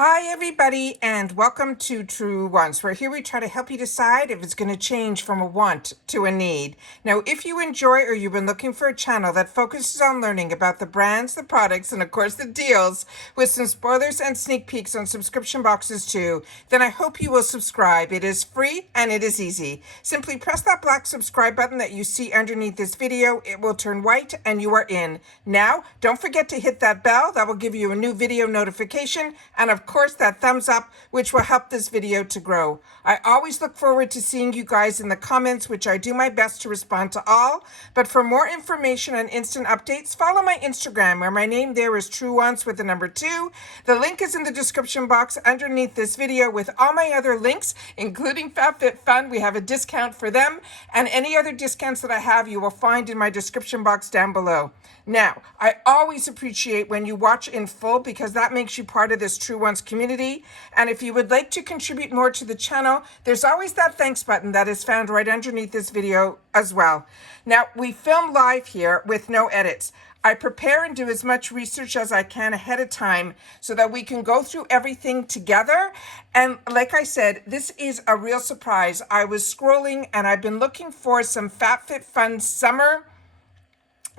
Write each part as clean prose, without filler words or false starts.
Hi everybody and welcome to Truewants, where here we try to help you decide if it's going to change from a want to a need. Now, if you enjoy or you've been looking for a channel that focuses on learning about the brands, the products, and of course the deals, with some spoilers and sneak peeks on subscription boxes too, then I hope you will subscribe. It is free and it is easy. Simply press that black subscribe button that you see underneath this video. It will turn white and you are in. Now, don't forget to hit that bell. That will give you a new video notification, and of course that thumbs up, which will help this video to grow. I always look forward to seeing you guys in the comments, which I do my best to respond to all. But for more information and instant updates, follow my Instagram, where my name there is Truewants with the number 2. The link is in the description box underneath this video with all my other links, including FABFITFUN. We have a discount for them, and any other discounts that I have you will find in my description box down below. Now, I always appreciate when you watch in full, because that makes you part of this Truewants community. And if you would like to contribute more to the channel, there's always that thanks button that is found right underneath this video as well. Now, we film live here with no edits. I prepare and do as much research as I can ahead of time so that we can go through everything together. And like I said, this is a real surprise. I was scrolling and I've been looking for some FABFITFUN summer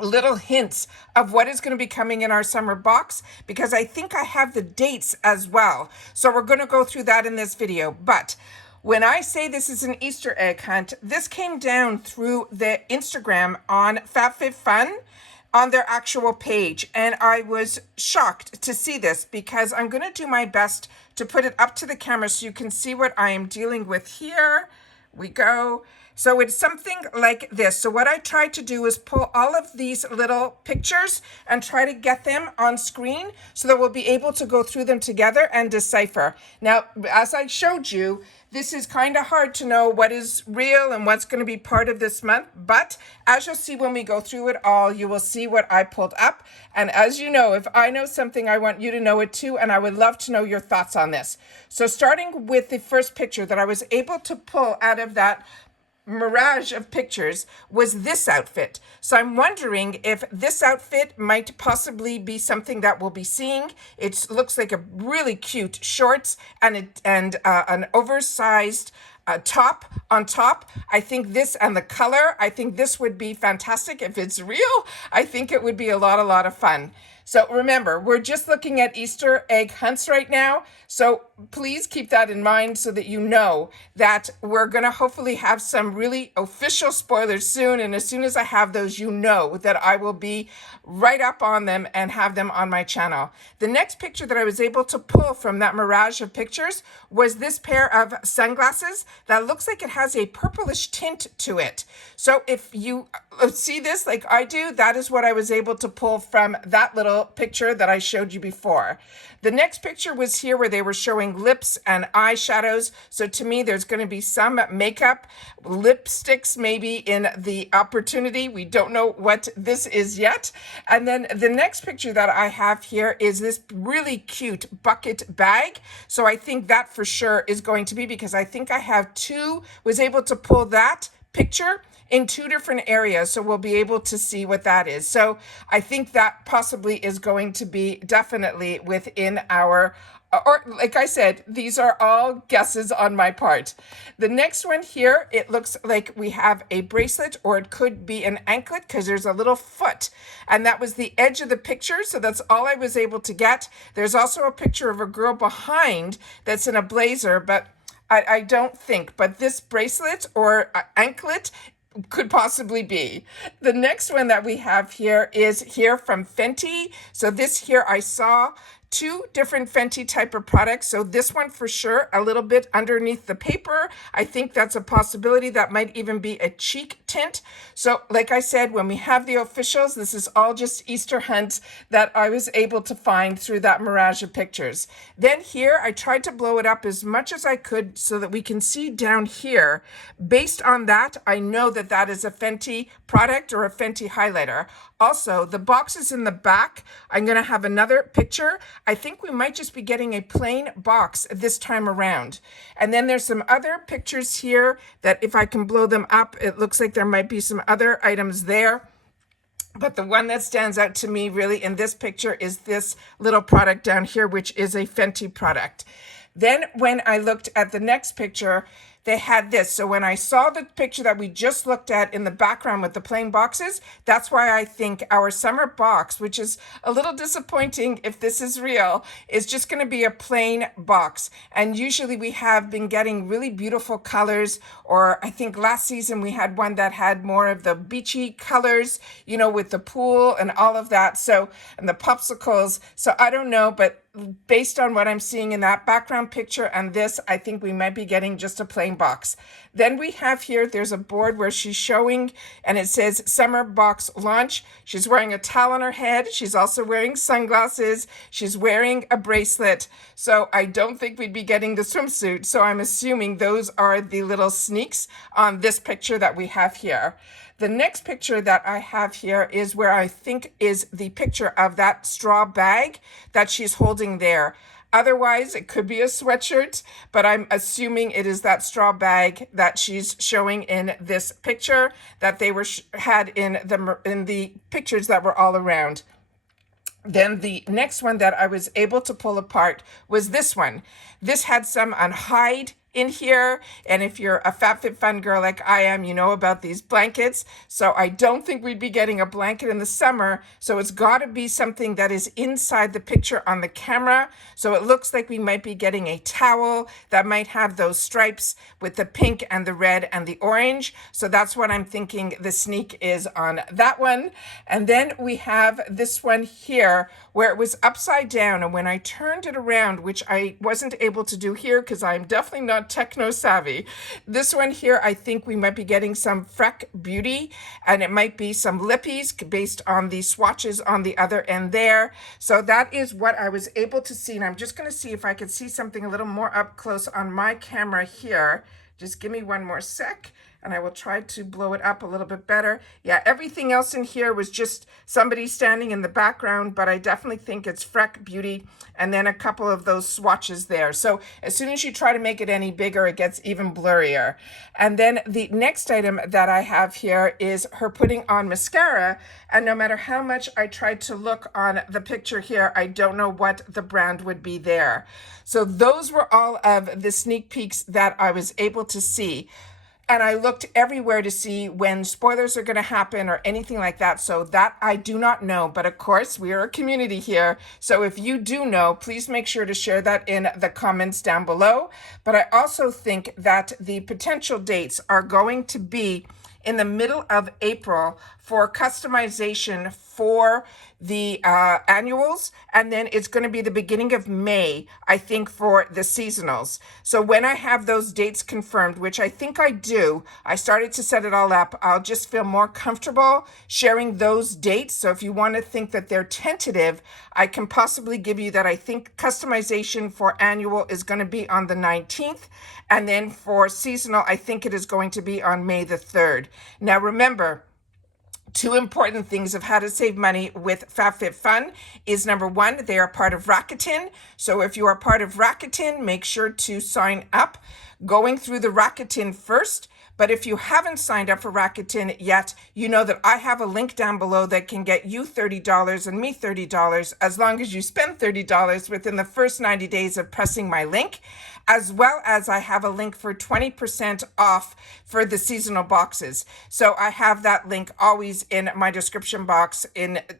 little hints of what is going to be coming in our summer box, because I think I have the dates as well. So we're going to go through that in this video. But when I say this is an Easter egg hunt, this came down through the Instagram on FABFITFUN on their actual page. And I was shocked to see this, because I'm going to do my best to put it up to the camera so you can see what I am dealing with. Here we go. So it's something like this. So what I tried to do is pull all of these little pictures and try to get them on screen so that we'll be able to go through them together and decipher. Now, as I showed you, this is kind of hard to know what is real and what's going to be part of this month. But as you'll see when we go through it all, you will see what I pulled up. And as you know, if I know something, I want you to know it too. And I would love to know your thoughts on this. So starting with the first picture that I was able to pull out of that mirage of pictures was this outfit. So I'm wondering if this outfit might possibly be something that we'll be seeing. It looks like a really cute shorts and an oversized top on top. I think this, and the color, I think this would be fantastic. If it's real, I think it would be a lot of fun. So remember, we're just looking at Easter egg hunts right now. So please keep that in mind so that you know that we're going to hopefully have some really official spoilers soon. And as soon as I have those, you know that I will be right up on them and have them on my channel. The next picture that I was able to pull from that mirage of pictures was this pair of sunglasses that looks like it has a purplish tint to it. So if you see this like I do, that is what I was able to pull from that little picture that I showed you before. The next picture was here where they were showing lips and eyeshadows. So to me, there's going to be some makeup, lipsticks maybe in the opportunity. We don't know what this is yet. And then the next picture that I have here is this really cute bucket bag. So I think that for sure is going to be, because I think I have was able to pull that picture in 2 different areas, so we'll be able to see what that is. So I think that possibly is going to be definitely within our, or like I said, these are all guesses on my part. The next one here, it looks like we have a bracelet, or it could be an anklet, because there's a little foot, and that was the edge of the picture. So that's all I was able to get. There's also a picture of a girl behind that's in a blazer, but I don't think, but this bracelet or anklet could possibly be. The next one that we have here is here from Fenty. So this here I saw 2 different Fenty type of products. So this one for sure, a little bit underneath the paper. I think that's a possibility. That might even be a cheek tint. So like I said, when we have the officials, this is all just Easter hunts that I was able to find through that mirage of pictures. Then here, I tried to blow it up as much as I could so that we can see down here. Based on that, I know that that is a Fenty product or a Fenty highlighter. Also, the boxes in the back, I'm going to have another picture. I think we might just be getting a plain box this time around. And then there's some other pictures here that if I can blow them up, it looks like there might be some other items there. But the one that stands out to me really in this picture is this little product down here, which is a Fenty product. Then when I looked at the next picture, they had this. So when I saw the picture that we just looked at in the background with the plain boxes, that's why I think our summer box, which is a little disappointing if this is real, is just going to be a plain box. And usually we have been getting really beautiful colors, or I think last season we had one that had more of the beachy colors, you know, with the pool and all of that. So, and the popsicles. So I don't know, but based on what I'm seeing in that background picture and this, I think we might be getting just a plain box. Then we have here, there's a board where she's showing, and it says summer box launch. She's wearing a towel on her head. She's also wearing sunglasses. She's wearing a bracelet. So I don't think we'd be getting the swimsuit. So I'm assuming those are the little sneaks on this picture that we have here. The next picture that I have here is where I think is the picture of that straw bag that she's holding there. Otherwise, it could be a sweatshirt, but I'm assuming it is that straw bag that she's showing in this picture that they were had in the pictures that were all around. Then the next one that I was able to pull apart was this one. This had some on hide in here, and if you're a FABFITFUN girl like I am, you know about these blankets. So I don't think we'd be getting a blanket in the summer, so it's got to be something that is inside the picture on the camera. So it looks like we might be getting a towel that might have those stripes with the pink and the red and the orange. So that's what I'm thinking the sneak is on that one. And then we have this one here where it was upside down, and when I turned it around, which I wasn't able to do here because I'm definitely not techno savvy. This one here, I think we might be getting some Freck Beauty, and it might be some lippies based on the swatches on the other end there. So that is what I was able to see, and I'm just going to see if I could see something a little more up close on my camera here. Just give me one more sec, and I will try to blow it up a little bit better. Yeah, everything else in here was just somebody standing in the background, but I definitely think it's Freck Beauty, and then a couple of those swatches there. So as soon as you try to make it any bigger, it gets even blurrier. And then the next item that I have here is her putting on mascara, and no matter how much I tried to look on the picture here, I don't know what the brand would be there. So those were all of the sneak peeks that I was able to see. And I looked everywhere to see when spoilers are going to happen or anything like that. So that I do not know. But of course, we are a community here. So if you do know, please make sure to share that in the comments down below. But I also think that the potential dates are going to be in the middle of April for customization for the annuals, and then it's going to be the beginning of May, I think, for the seasonals. So when I have those dates confirmed, which I think I do, I started to set it all up, I'll just feel more comfortable sharing those dates. So if you want to think that they're tentative, I can possibly give you that I think customization for annual is going to be on the 19th, and then for seasonal, I think it is going to be on May the 3rd. Now remember, two important things of how to save money with FABFITFUN is number one, they are part of Rakuten. So if you are part of Rakuten, make sure to sign up going through the Rakuten first. But if you haven't signed up for Rakuten yet, you know that I have a link down below that can get you $30 and me $30 as long as you spend $30 within the first 90 days of pressing my link, as well as I have a link for 20% off for the seasonal boxes. So I have that link always in my description box.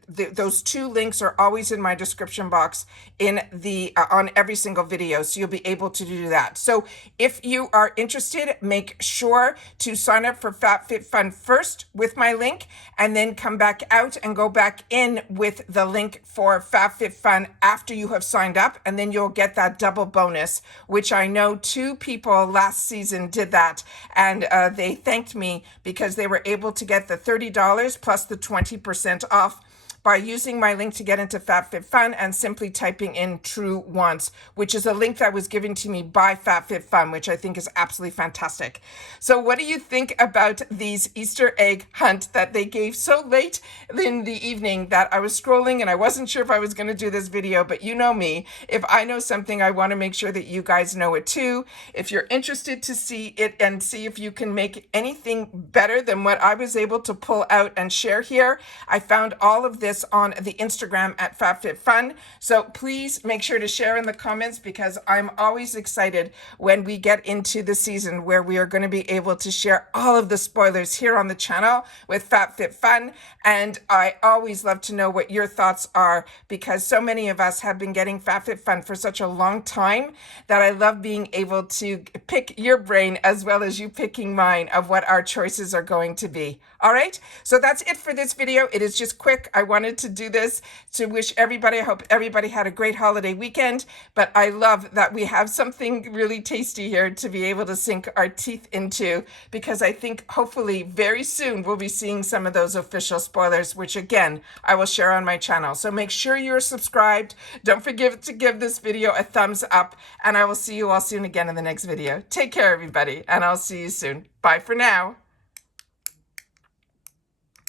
Those two links are always in my description box in the on every single video, so you'll be able to do that. So if you are interested, make sure to sign up for FABFITFUN first with my link, and then come back out and go back in with the link for FABFITFUN after you have signed up, and then you'll get that double bonus, which I know two people last season did that, and they thanked me because they were able to get the $30 plus the 20% off by using my link to get into FABFITFUN and simply typing in Truewants, which is a link that was given to me by FABFITFUN, which I think is absolutely fantastic. So what do you think about these Easter egg hunt that they gave so late in the evening that I was scrolling and I wasn't sure if I was going to do this video, but you know me, if I know something, I want to make sure that you guys know it too. If you're interested to see it and see if you can make anything better than what I was able to pull out and share here, I found all of this on the Instagram at FABFITFUN. So please make sure to share in the comments, because I'm always excited when we get into the season where we are going to be able to share all of the spoilers here on the channel with FABFITFUN. And I always love to know what your thoughts are, because so many of us have been getting FABFITFUN for such a long time that I love being able to pick your brain as well as you picking mine of what our choices are going to be. All right, so that's it for this video. It is just quick. I wanted to do this to wish everybody, I hope everybody had a great holiday weekend, but I love that we have something really tasty here to be able to sink our teeth into, because I think hopefully very soon we'll be seeing some of those official spoilers, which again, I will share on my channel. So make sure you're subscribed. Don't forget to give this video a thumbs up, and I will see you all soon again in the next video. Take care, everybody, and I'll see you soon. Bye for now.